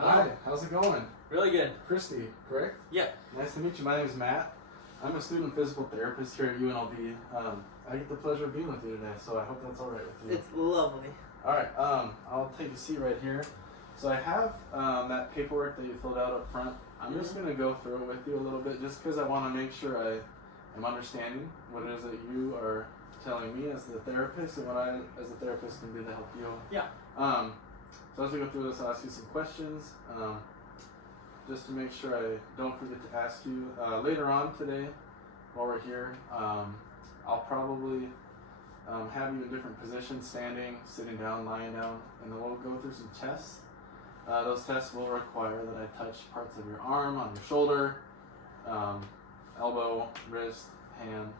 Hi, how's it going? Really good. Christy, correct? Yep. Nice to meet you. My name is Matt. I'm a student physical therapist here at UNLV. I get the pleasure of being with you today, so I hope that's all right with you. It's lovely. All right, I'll take a seat right here. So I have that paperwork that you filled out up front. I'm just going to go through it with you a little bit just because I want to make sure I am understanding what it is that you are telling me as the therapist and what I, as a therapist, can do to help you. Yeah. So as we go through this, I'll ask you some questions just to make sure I don't forget to ask you. Later on today, while we're here, I'll probably have you in different positions, standing, sitting down, lying down, and then we'll go through some tests. Those tests will require that I touch parts of your arm, on your shoulder, elbow, wrist, hand,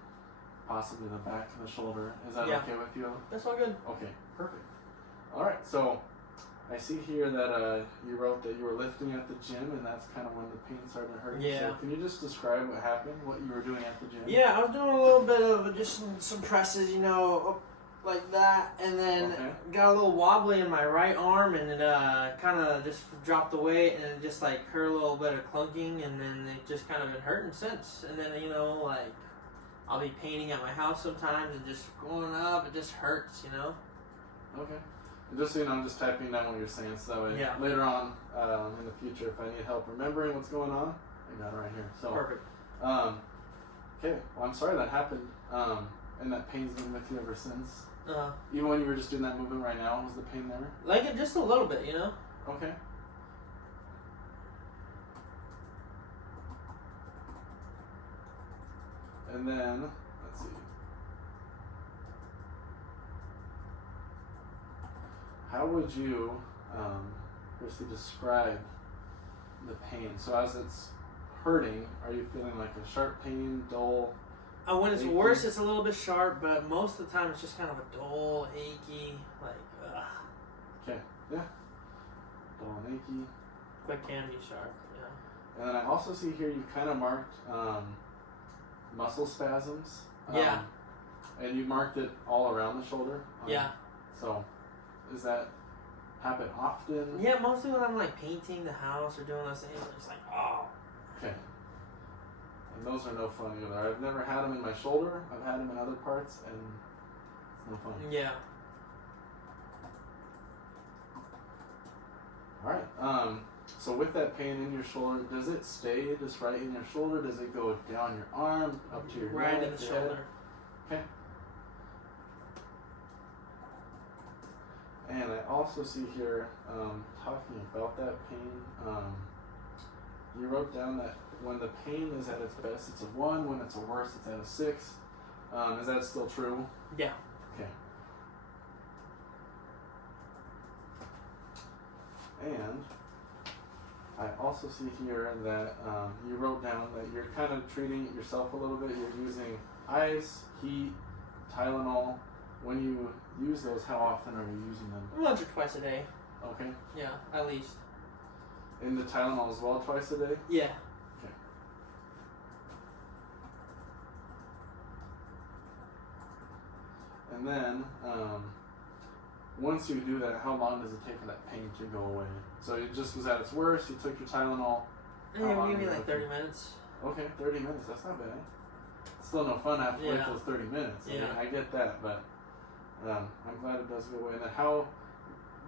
possibly the back of the shoulder. Is that okay with you? That's all good. Okay, perfect. All right, so I see here that you wrote that you were lifting at the gym, and that's kind of when the pain started hurting. Yeah. So can you just describe what happened, what you were doing at the gym? Yeah, I was doing a little bit of just some presses, up like that, and then got a little wobbly in my right arm, and it kind of just dropped the weight, and it just like hurt a little bit of clunking, and then it just kind of been hurting since. And then like I'll be painting at my house sometimes, and just going up, it just hurts, Okay. And just so you know, I'm just typing down what you're saying, so that way later on in the future, if I need help remembering what's going on, I got it right here. So perfect. Okay. Well, I'm sorry that happened, and that pain's been with you ever since. Even when you were just doing that movement right now, was the pain there? Like it just a little bit, Okay. And then, let's see. How would you, Christy, describe the pain? So as it's hurting, are you feeling like a sharp pain, dull? When it's worse, it's a little bit sharp, but most of the time it's just kind of a dull, achy, like, ugh. Okay, yeah. Dull and achy. But can be sharp, yeah. And then I also see here you kind of marked muscle spasms. Yeah. And you marked it all around the shoulder. Yeah. So, does that happen often? Yeah, mostly when I'm like painting the house or doing those things, it's like, oh. Okay. And those are no fun either. I've never had them in my shoulder. I've had them in other parts, and it's no fun. Yeah. All right. So with that pain in your shoulder, does it stay just right in your shoulder? Does it go down your arm, up to your right neck, in the shoulder? Okay. And I also see here, talking about that pain, you wrote down that when the pain is at its best, it's a 1. When it's a worse, it's at a 6. Is that still true? Yeah. Okay. And I also see here that you wrote down that you're kind of treating it yourself a little bit. You're using ice, heat, Tylenol. When you use those, how often are you using them? Once or twice a day. Okay. Yeah, at least. And the Tylenol as well, twice a day? Yeah. Okay. And then, once you do that, how long does it take for that pain to go away? So it just was at its worst, you took your Tylenol. Yeah, maybe like 30 minutes. Okay, 30 minutes, that's not bad. It's still no fun after wait those 30 minutes. Yeah. I get that, but I'm glad it does go away. And then how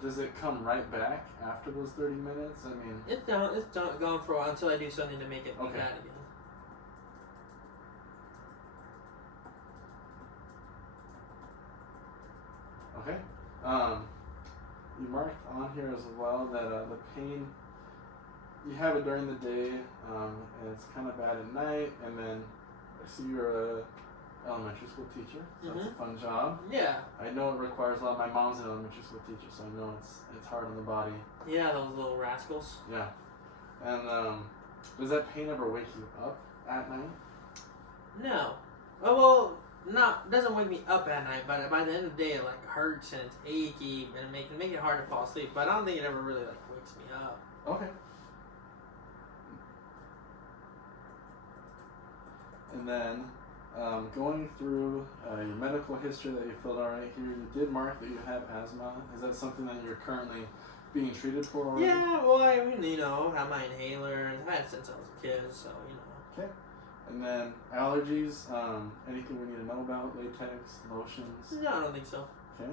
does it come right back after those 30 minutes? I mean, it's gone for a while until I do something to make it bad again. Okay. You marked on here as well that the pain, you have it during the day, and it's kind of bad at night, and then I see you're a elementary school teacher, so that's a fun job. Yeah. I know it requires a lot. My mom's an elementary school teacher, so I know it's hard on the body. Yeah, those little rascals. Yeah. And does that pain ever wake you up at night? No. Oh, well, doesn't wake me up at night, but by the end of the day, it like hurts and it's achy and it make it hard to fall asleep. But I don't think it ever really like wakes me up. Okay. And then going through your medical history that you filled out right here, you did mark that you have asthma. Is that something that you're currently being treated for already? Yeah, well, I mean, you know, have my inhaler, and I've had it since I was a kid, so, you know. Okay. And then allergies, anything we need to know about? Latex, lotions? No, I don't think so. Okay.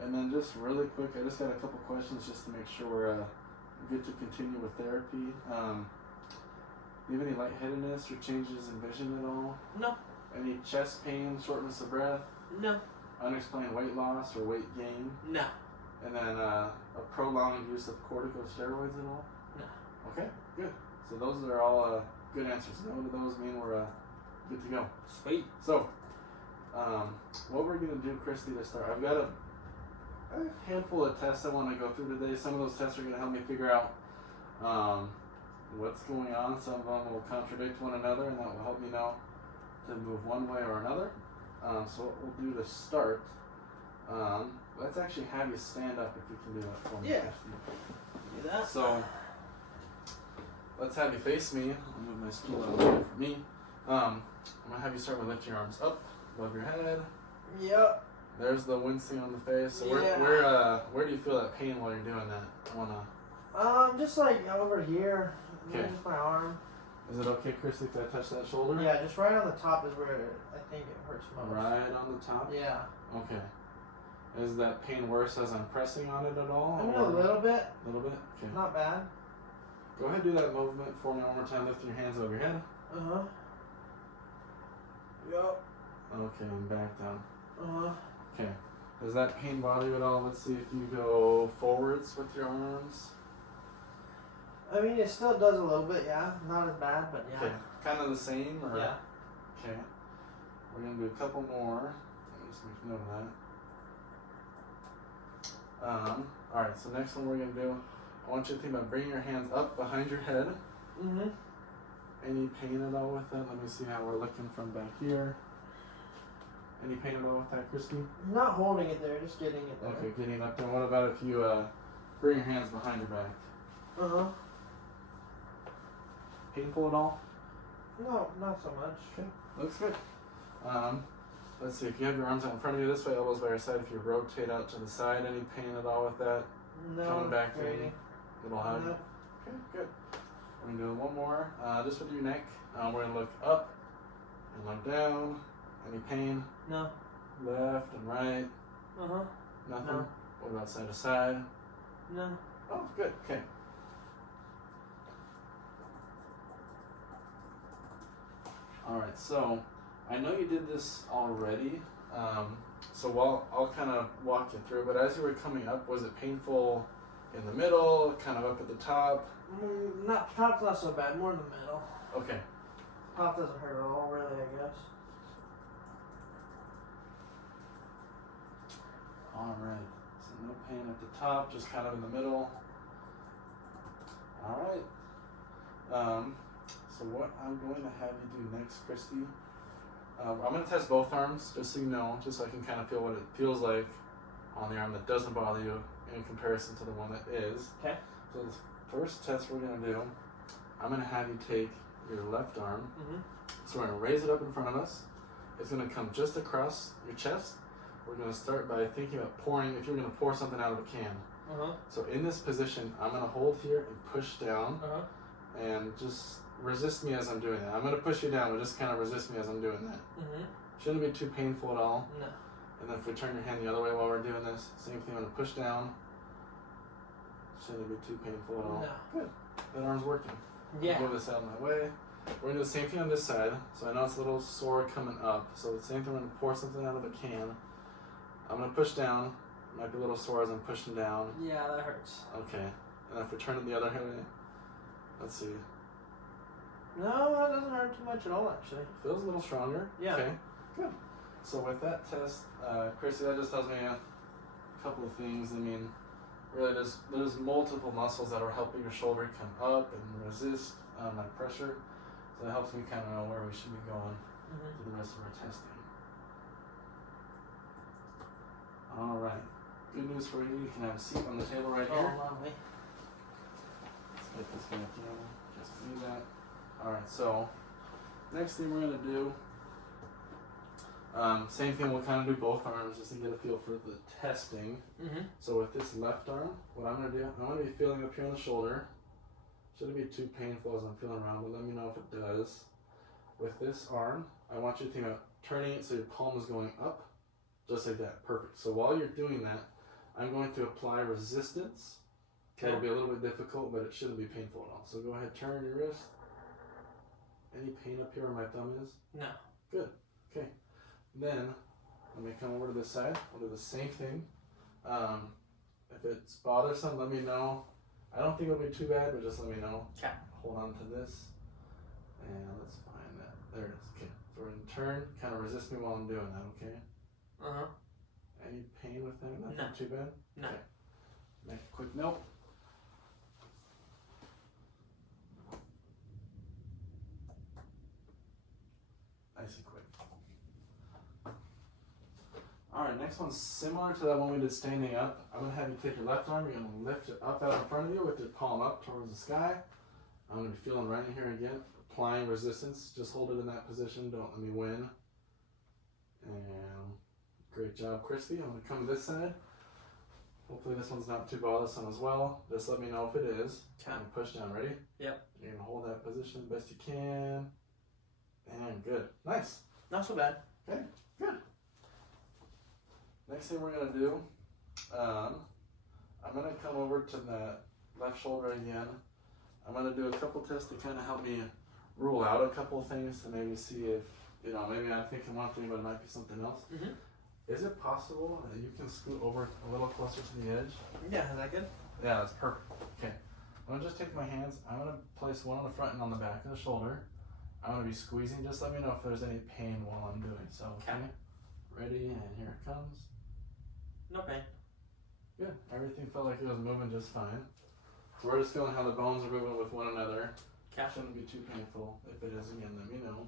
And then just really quick, I just got a couple questions just to make sure we're good to continue with therapy. Do you have any lightheadedness or changes in vision at all? No. Any chest pain, shortness of breath? No. Unexplained weight loss or weight gain? No. And then a prolonged use of corticosteroids at all? No. Okay, good. So those are all good answers. No to those mean we're good to go. Sweet. So, what we're going to do, Christy, to start, I've got a handful of tests I want to go through today. Some of those tests are going to help me figure out what's going on. Some of them will contradict one another, and that will help me know to move one way or another. So what we'll do to start, let's actually have you stand up if you can do that for me. Yeah. Christy. Do that. So, let's have you face me. I'll move my stool out of the way for me. I'm going to have you start by lifting your arms up above your head. Yep. There's the wincing on the face. So Yeah. where do you feel that pain while you're doing that? Just like over here. Okay. Just my arm. Is it okay, Christy, if I touch that shoulder? Yeah, just right on the top is where I think it hurts most. Right on the top? Yeah. Okay. Is that pain worse as I'm pressing on it at all? I mean, a little bit. A little bit? Okay. Not bad. Go ahead and do that movement for me one more time, lifting your hands over your head. Uh-huh. Yup. Okay, and back down. Uh-huh. Okay. Does that pain bother you at all? Let's see if you go forwards with your arms. I mean, it still does a little bit, yeah. Not as bad, but yeah. Okay. Kind of the same? Or? Yeah. Okay. We're going to do a couple more. Let me just make note of that. Alright, so next one we're going to do, I want you to think about bringing your hands up behind your head. Mm-hmm. Any pain at all with that? Let me see how we're looking from back here. Any pain at all with that, Christy? Not holding it there, just getting it there. Okay, getting up there. What about if you bring your hands behind your back? Uh-huh. Painful at all? No, not so much. Okay, looks good. Let's see, if you have your arms out in front of you this way, elbows by your side, if you rotate out to the side, any pain at all with that? No. Coming back really. in, little hug? No. Okay, good. We're going to do one more, just with your neck. We're going to look up and look down. Any pain? No. Left and right? Uh-huh. Nothing? No. What about side to side? No. Oh, good, okay. Alright, so I know you did this already, so I'll kind of walk you through, but as you were coming up, was it painful in the middle, kind of up at the top? Top's not so bad, more in the middle. Okay. Top doesn't hurt at all, really, I guess. Alright, so no pain at the top, just kind of in the middle. Alright. So what I'm going to have you do next, Christy, I'm going to test both arms, just so you know, just so I can kind of feel what it feels like on the arm that doesn't bother you in comparison to the one that is. Okay. So the first test we're going to do, I'm going to have you take your left arm. Mm-hmm. So we're going to raise it up in front of us. It's going to come just across your chest. We're going to start by thinking about pouring, if you're going to pour something out of a can. Uh-huh. So in this position, I'm going to hold here and push down. Uh-huh. And just resist me as I'm doing that. I'm going to push you down, but just kind of resist me as I'm doing that. Mm-hmm. Shouldn't be too painful at all. No. And then if we turn your hand the other way while we're doing this, same thing, I'm going to push down. Shouldn't be too painful at all. No. Good. That arm's working. Yeah. Move this out of my way. We're going to do the same thing on this side. So I know it's a little sore coming up. So the same thing, we're going to pour something out of a can. I'm going to push down. It might be a little sore as I'm pushing down. Yeah, that hurts. Okay. And if we turn it the other way, let's see. No, that doesn't hurt too much at all, actually. Feels a little stronger. Yeah. Okay. Good. So with that test, Chrissy, that just tells me a couple of things. I mean, really, there's multiple muscles that are helping your shoulder come up and resist my pressure. So it helps me kind of know where we should be going for the rest of our testing. All right. Good news for you. You can have a seat on the table right here. Oh, lovely. Let's get this back in. Just do that. Alright, so next thing we're going to do, Same thing, we'll kind of do both arms just to get a feel for the testing. Mm-hmm. So with this left arm, what I'm going to do, I'm going to be feeling up here on the shoulder. Shouldn't be too painful as I'm feeling around, but let me know if it does. With this arm, I want you to think about turning it so your palm is going up, just like that. Perfect. So while you're doing that, I'm going to apply resistance. Okay. It'll be a little bit difficult, but it shouldn't be painful at all. So go ahead, turn your wrist. Any pain up here where my thumb is? No. Good. Okay. Then, let me come over to this side. We'll do the same thing. If it's bothersome, let me know. I don't think it'll be too bad, but just let me know. Okay. Hold on to this. And let's find that. There it is. Okay. So we're going to turn. Kind of resist me while I'm doing that, okay? Uh-huh. Any pain with that? Nothing No. too bad? No. Okay. Make a quick note. Nice and quick. Alright, next one's similar to that one we did standing up. I'm going to have you take your left arm, you're going to lift it up out in front of you with your palm up towards the sky. I'm going to be feeling right in here again, applying resistance. Just hold it in that position, don't let me win. And great job, Christy. I'm going to come to this side. Hopefully this one's not too bothersome as well. Just let me know if it is. Okay. And push down, ready? Yep. You're going to hold that position the best you can. And good. Nice. Not so bad. Okay, good. Next thing we're going to do, I'm going to come over to that left shoulder again. I'm going to do a couple tests to kind of help me rule out a couple things to maybe see if, maybe I'm thinking one thing, but it might be something else. Mm-hmm. Is it possible that you can scoot over a little closer to the edge? Yeah, is that good? Yeah, that's perfect. Okay. I'm going to just take my hands. I'm going to place one on the front and on the back of the shoulder. I'm going to be squeezing. Just let me know if there's any pain while I'm doing so. Okay. Ready, and here it comes. No pain. Good. Everything felt like it was moving just fine. So we're just feeling how the bones are moving with one another. Okay. Shouldn't be too painful. If it is, again, let me know.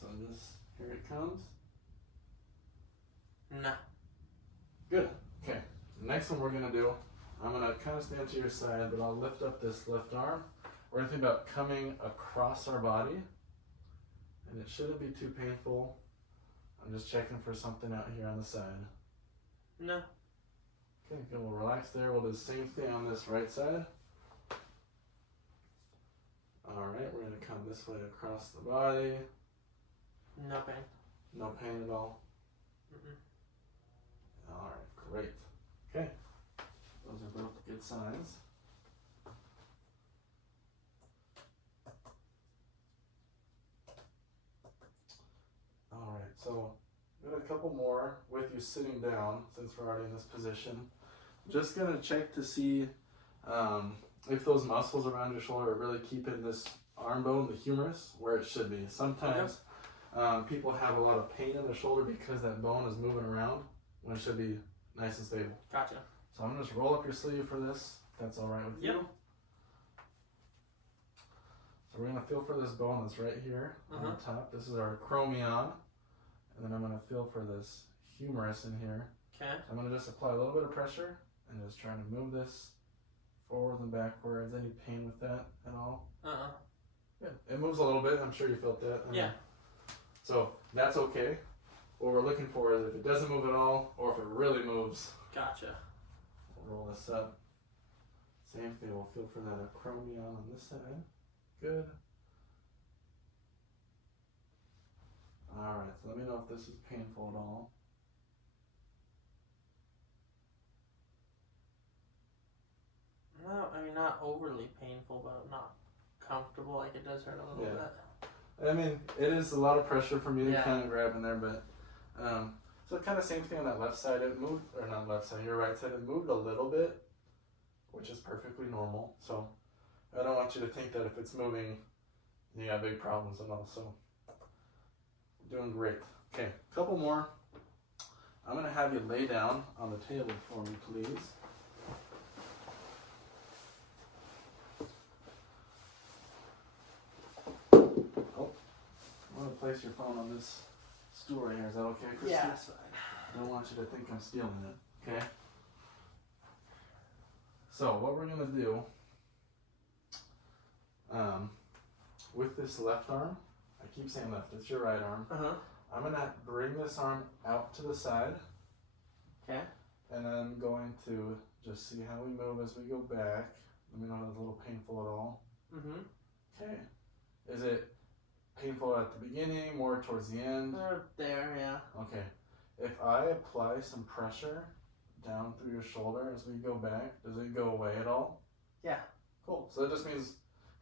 So just, here it comes. No. Good. Okay. Next one we're going to do, I'm going to kind of stand to your side, but I'll lift up this left arm. We're going to think about coming across our body. And it shouldn't be too painful. I'm just checking for something out here on the side. No. Okay, good. We'll relax there. We'll do the same thing on this right side. Alright, we're going to come this way across the body. No pain. No pain at all? Mm-mm. Alright, great. Okay, those are both good signs. Alright, so I've got a couple more with you sitting down since we're already in this position. Just going to check to see if those muscles around your shoulder are really keeping this arm bone, the humerus, where it should be. Sometimes people have a lot of pain in their shoulder because that bone is moving around when it should be nice and stable. Gotcha. So I'm going to just roll up your sleeve for this, if that's alright with you. So we're going to feel for this bone that's right here on the top. This is our acromion. And then I'm going to feel for this humerus in here. Okay. So I'm going to just apply a little bit of pressure and just trying to move this forwards and backwards. Any pain with that at all? Good. It moves a little bit. I'm sure you felt that. Yeah. So that's okay. What we're looking for is if it doesn't move at all or if it really moves. Gotcha. We'll roll this up. Same thing. We'll feel for that acromion on this side. Good. Alright, so let me know if this is painful at all. No, I mean, not overly painful, but not comfortable. Like, it does hurt a little bit. I mean, it is a lot of pressure for me to Yeah. kind of grab in there, but so kind of same thing on that left side. It moved, or not left side, your right side. It moved a little bit, which is perfectly normal. So I don't want you to think that if it's moving, you got big problems and all. So doing great. Okay, a couple more. I'm gonna have you lay down on the table for me, please. Oh, I'm gonna place your phone on this stool right here. Is that okay, Christy? Yeah, that's fine. I don't want you to think I'm stealing it, okay? So what we're gonna do, with this left arm, I keep saying left, it's your right arm. I'm gonna bring this arm out to the side. Okay. And I'm going to just see how we move as we go back. Let me know if it's a little painful at all. Mm-hmm. Okay. Is it painful at the beginning, more towards the end? There, yeah. Okay. If I apply some pressure down through your shoulder as we go back, does it go away at all? Yeah. Cool. So that just means,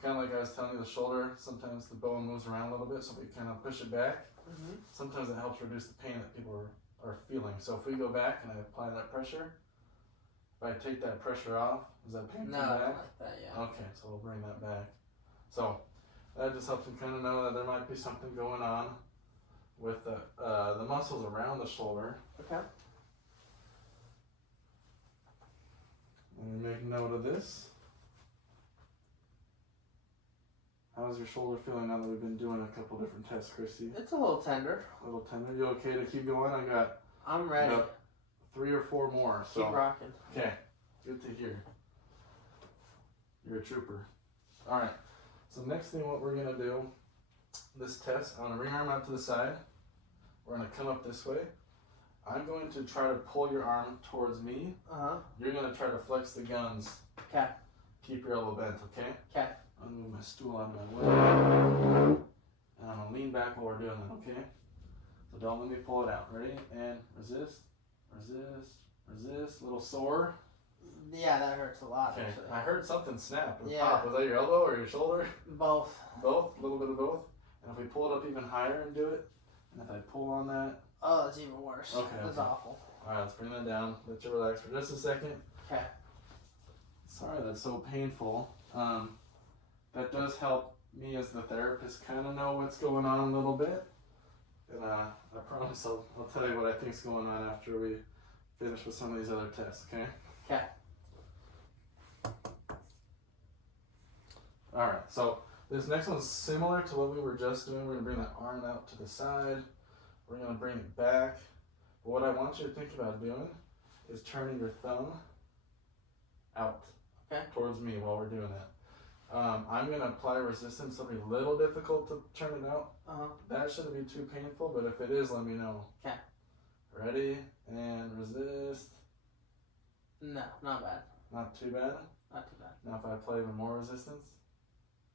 kind of like I was telling you, the shoulder, sometimes the bone moves around a little bit, so we kind of push it back. Mm-hmm. Sometimes it helps reduce the pain that people are feeling. So if we go back and I apply that pressure, if I take that pressure off, is that pain No, come I back? don't like that, yeah. Okay, so we'll bring that back. So that just helps me kind of know that there might be something going on with the muscles around the shoulder. Okay. Let me make note of this. How's your shoulder feeling now that we've been doing a couple different tests, Christy? It's a little tender. A little tender. You okay to keep going? I'm ready. I got 3 or 4 more. So. Keep rocking. Okay, good to hear. You're a trooper. All right. So next thing, what we're gonna do, this test, I'm gonna bring your arm out to the side. We're gonna come up this way. I'm going to try to pull your arm towards me. You're gonna try to flex the guns. Okay. Keep your elbow bent, okay? Okay. I'm gonna move my stool out of my way. And I'm gonna lean back while we're doing that, okay? So don't let me pull it out. Ready? And resist, resist, resist. A little sore. Yeah, that hurts a lot. Okay. Actually. I heard something snap and Yeah. pop. Was that your elbow or your shoulder? Both. Both? A little bit of both? And if we pull it up even higher and do it, and if I pull on that. Oh, that's even worse. Okay. That's awful. Alright, let's bring that down. Let you relax for just a second. Okay. Sorry that's so painful. That does help me as the therapist kind of know what's going on a little bit. And I promise I'll tell you what I think's going on after we finish with some of these other tests, okay? Okay. Alright, so this next one's similar to what we were just doing. We're going to bring that arm out to the side. We're going to bring it back. But what I want you to think about doing is turning your thumb out towards me while we're doing that. I'm going to apply resistance. It'll be a little difficult to turn it out. That shouldn't be too painful, but if it is, let me know. Okay. Ready? And resist. No, not bad. Not too bad? Not too bad. Now if I apply even more resistance?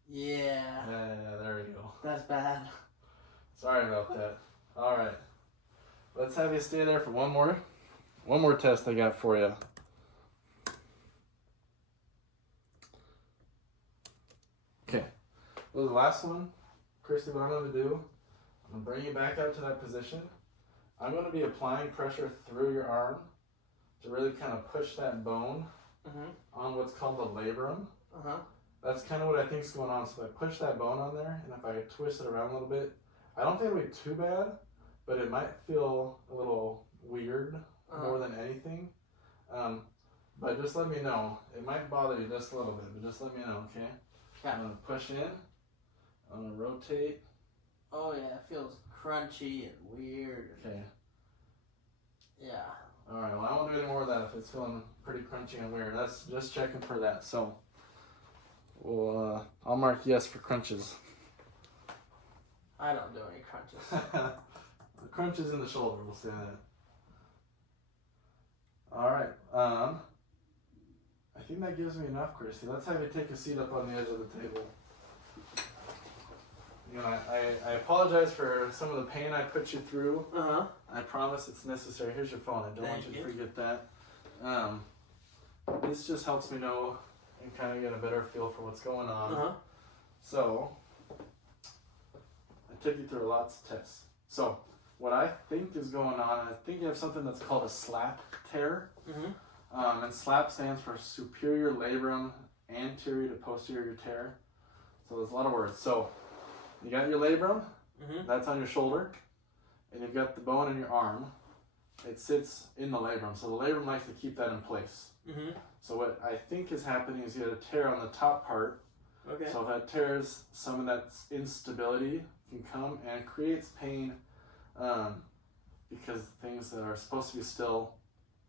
Yeah. Yeah, there we go. That's bad. Sorry about that. Alright. Let's have you stay there for one more test I got for you. Okay. Well, the last one, Christy, what I'm going to do, I'm going to bring you back out to that position. I'm going to be applying pressure through your arm to really kind of push that bone on what's called the labrum. That's kind of what I think is going on. So if I push that bone on there, and if I twist it around a little bit, I don't think it'll be too bad, but it might feel a little weird more than anything. But just let me know. It might bother you just a little bit, but just let me know, okay? I'm going to push in. I'm going to rotate. Oh yeah, it feels crunchy and weird. Okay. Yeah. Alright, well I won't do any more of that if it's feeling pretty crunchy and weird. That's just checking for that. So, I'll mark yes for crunches. I don't do any crunches. The crunches in the shoulder, we'll say that. Alright, I think that gives me enough, Christy. Let's have you take a seat up on the edge of the table. You know, I apologize for some of the pain I put you through. I promise it's necessary. Here's your phone. I don't want you to forget that. This just helps me know and kind of get a better feel for what's going on. So, I took you through lots of tests. So, what I think is going on, I think you have something that's called a SLAP tear. And SLAP stands for superior labrum anterior to posterior tear. So there's a lot of words. So you got your labrum, that's on your shoulder, and you've got the bone in your arm. It sits in the labrum. So the labrum likes to keep that in place. So what I think is happening is you have a tear on the top part. So if that tears, some of that instability can come and it creates pain because things that are supposed to be still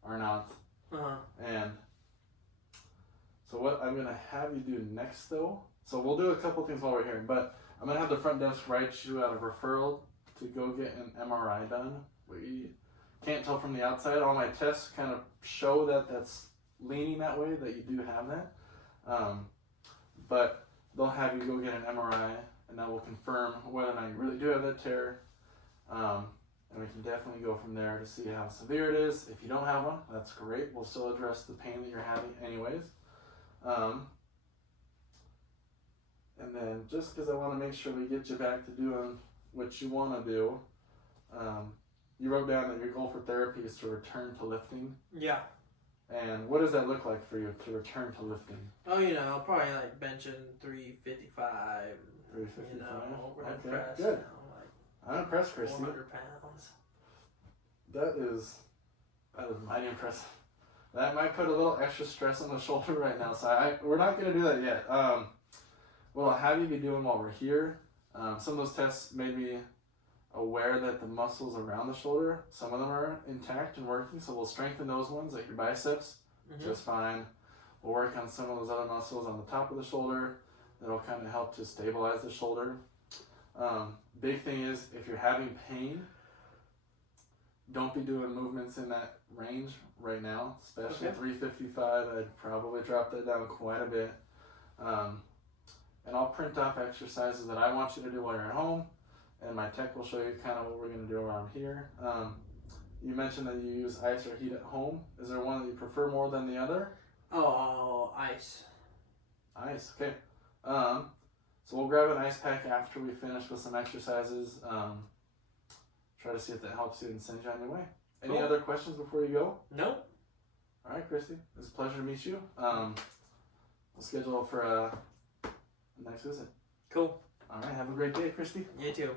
are not. And so what I'm going to have you do next though, so we'll do a couple things while we're here, but I'm going to have the front desk write you out a referral to go get an MRI done. We can't tell from the outside. All my tests kind of show that that's leaning that way, that you do have that. But they'll have you go get an MRI, and that will confirm whether or not you really do have that tear. And we can definitely go from there to see how severe it is. If you don't have one, that's great. We'll still address the pain that you're having anyways. And then just because I want to make sure we get you back to doing what you want to do, you wrote down that your goal for therapy is to return to lifting. Yeah. And what does that look like for you to return to lifting? Oh, probably like benching 355. 355. Overhead okay, press. good. I'm impressed, Christy. 400 pounds. That is mighty impressive. That might put a little extra stress on the shoulder right now, so we're not going to do that yet. What I'll have you be doing while we're here, some of those tests made me aware that the muscles around the shoulder, some of them are intact and working, so we'll strengthen those ones, like your biceps, just fine. We'll work on some of those other muscles on the top of the shoulder that'll kind of help to stabilize the shoulder. Big thing is, if you're having pain, don't be doing movements in that range right now, especially 355. I'd probably drop that down quite a bit. And I'll print off exercises that I want you to do while you're at home, and my tech will show you kind of what we're going to do around here. You mentioned that you use ice or heat at home. Is there one that you prefer more than the other? Oh, ice. Ice, okay. So we'll grab an ice pack after we finish with some exercises. Try to see if that helps you and send you on your way. Any other questions before you go? Nope. All right, Christy. It was a pleasure to meet you. We'll schedule for a next visit. Cool. All right. Have a great day, Christy. You too.